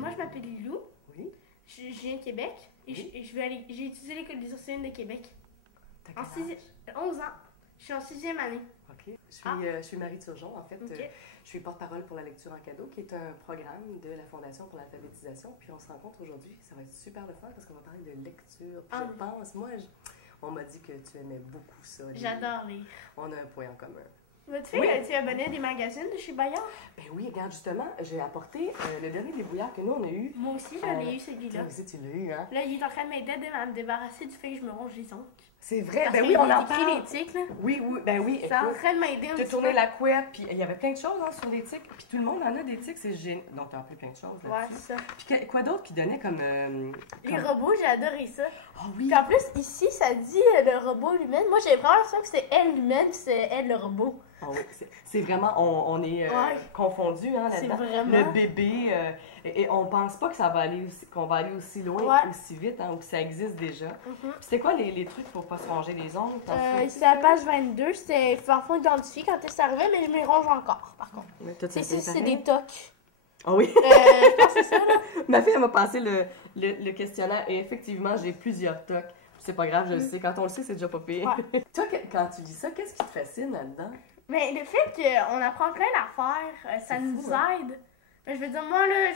moi, je m'appelle Lilou. Oui. Je viens de Québec. Et Oui. j'ai étudié l'école des Ursulines de Québec. T'as En quel âge? 11 ans. Je suis en 6e année. OK. Je suis Marie Turgeon. En fait, Ok. je suis porte-parole pour la lecture en cadeau, qui est un programme de la Fondation pour l'alphabétisation. Puis on se rencontre aujourd'hui. Ça va être super le fun parce qu'on va parler de lecture. Puis je pense, on m'a dit que tu aimais beaucoup ça. J'adore lire. On a un point en commun. Votre fille, tu es abonnée à des magazines de chez Bayard? Ben oui, regarde, justement, j'ai apporté le dernier débrouillard que nous, on a eu. Moi aussi, j'en ai eu celui-là. Toi aussi, tu l'as eu, hein? Là, il est en train de m'aider à me débarrasser du fait que je me ronge les ongles. C'est vrai, Parce ben qu'il oui, on a en écrit parle. les tics, là. Oui, ben oui. C'est en Écoute, train de m'aider un tu as petit tourné peu. la couette, puis il y avait plein de choses hein, sur les tics, puis tout le monde en a des tics, c'est génial. Donc, tu as appris plein de choses Ouais, là-dessus. c'est ça. Puis quoi d'autre qui donnait comme... Les robots, j'ai adoré ça. Ah oui! Puis en plus, ici, ça dit le robot l'humaine. Moi, j'avais vraiment l'impression que c'était elle l'humaine, puis c'est elle le robot. Ah oui, c'est vraiment, on est Ouais. confondus hein, C'est là-dedans. vraiment... Le bébé, et on pense pas que ça va aller qu'on va aller aussi loin, Ouais. aussi vite, hein, ou que ça existe déjà. Mhm. Puis c'était quoi les trucs pour pas se ronger les ongles? C'est à la page 22, c'était parfois identifié quand c'est arrivé, mais je m'y ronge encore, par contre. Oui, toi, tu C'est des tocs. Ah oui! Je pense que c'est ça, là. Ma fille, elle m'a passé le questionnaire et effectivement, j'ai plusieurs tocs. C'est pas grave, je le sais. Quand on le sait, c'est déjà pas pire. Ouais. Toi, quand tu lis ça, qu'est-ce qui te fascine là-dedans? Mais le fait qu'on apprend plein d'affaires, ça C'est nous fou, hein? aide. Je veux dire, moi, là,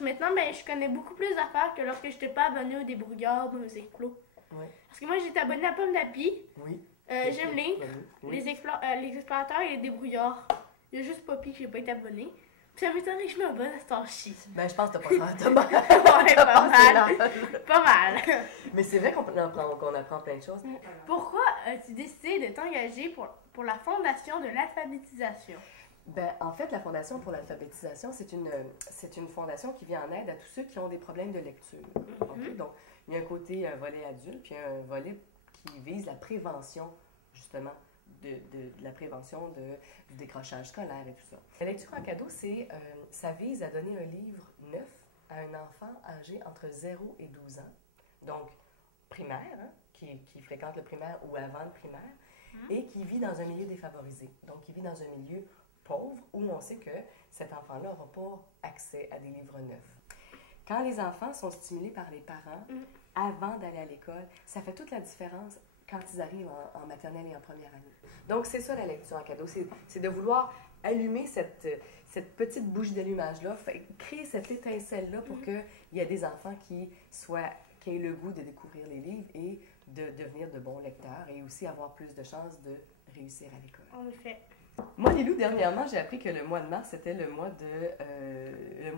maintenant, je connais beaucoup plus d'affaires que lorsque je n'étais pas abonnée aux débrouillards ou aux éclos. Ouais. Parce que moi, j'étais abonnée à Pomme d'Api. Oui. J'aime lire Oui. les explorateurs et les débrouillards. Il y a juste Poppy que j'ai pas été abonnée. Puis ça m'étonnerait que je m'abonne à ce temps-ci. Ben, je pense que t'as pas ça. T'as Ouais, pas mal. Pas mal. Mais c'est vrai qu'on apprend plein de choses. Pourquoi as-tu décidé de t'engager pour la Fondation de l'alphabétisation? Ben, en fait, la Fondation pour l'alphabétisation, c'est une fondation qui vient en aide à tous ceux qui ont des problèmes de lecture. Ok? Donc, il y a un côté volet adulte, puis un volet qui vise la prévention, justement, de la prévention du décrochage scolaire et tout ça. La lecture en cadeau, ça vise à donner un livre neuf à un enfant âgé entre 0 et 12 ans, donc primaire, hein, qui fréquente le primaire ou avant le primaire, et qui vit dans un milieu défavorisé, donc qui vit dans un milieu pauvre où on sait que cet enfant-là n'aura pas accès à des livres neufs. Quand les enfants sont stimulés par les parents avant d'aller à l'école, ça fait toute la différence quand ils arrivent en maternelle et en première année. Donc, c'est ça la lecture en cadeau, c'est de vouloir allumer cette petite bougie d'allumage-là, créer cette étincelle-là pour qu'il y ait des enfants qui aient le goût de découvrir les livres et de devenir de bons lecteurs et aussi avoir plus de chances de réussir à l'école. En effet. Moi, Lilou, dernièrement, j'ai appris que le mois de mars, c'était le mois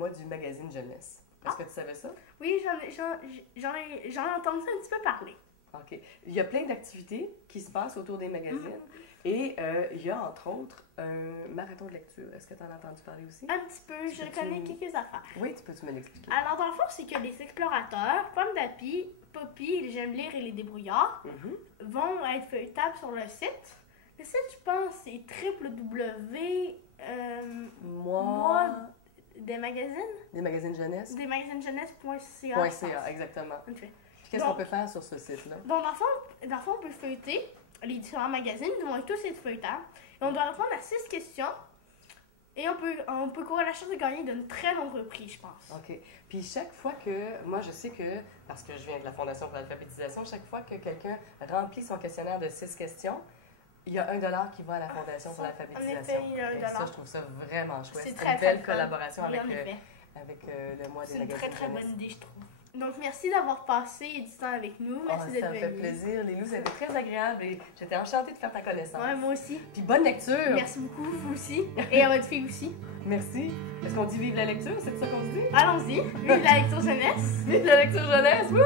du magazine jeunesse. Est-ce que tu savais ça? Oui, j'en ai entendu un petit peu parler. OK. Il y a plein d'activités qui se passent autour des magazines et il y a, entre autres, un marathon de lecture. Est-ce que tu en as entendu parler aussi? Un petit peu, je connais quelques affaires. Oui, peux-tu me l'expliquer? Alors, dans le fond, c'est que les explorateurs, Pomme d'Api, Poppy, les J'aime lire et les débrouillards vont être feuilletables sur le site. Le site, je pense, c'est www. Moi... Des magazines? Des magazines jeunesse? Des magazines jeunesse.ca. .ca, exactement. Okay. Puis qu'est-ce qu'on peut faire sur ce site-là? Donc, dans le fond, on peut feuilleter les différents magazines. Ils vont être tous être feuilletables. Et on doit répondre à 6 questions. Et on peut courir la chance de gagner de très nombreux prix, je pense. OK. Puis chaque fois que, moi je sais que, parce que je viens de la Fondation pour l'alphabétisation, chaque fois que quelqu'un remplit son questionnaire de 6 questions, il y a $1 qui va à la Fondation pour l'alphabétisation. En effet, il y a $1. Ça, je trouve ça vraiment chouette. C'est une belle collaboration avec le mois des magazines. C'est une très très bonne idée, je trouve. Donc, merci d'avoir passé du temps avec nous. Merci d'être venu. Ça me fait plaisir, Lilou. C'était très agréable et j'étais enchantée de faire ta connaissance. Ouais, moi aussi. Puis bonne lecture. Merci beaucoup, vous aussi. Et à votre fille aussi. Merci. Est-ce qu'on dit vive la lecture? C'est ça qu'on se dit? Allons-y. Vive la lecture jeunesse. Vive la lecture jeunesse! Wouh!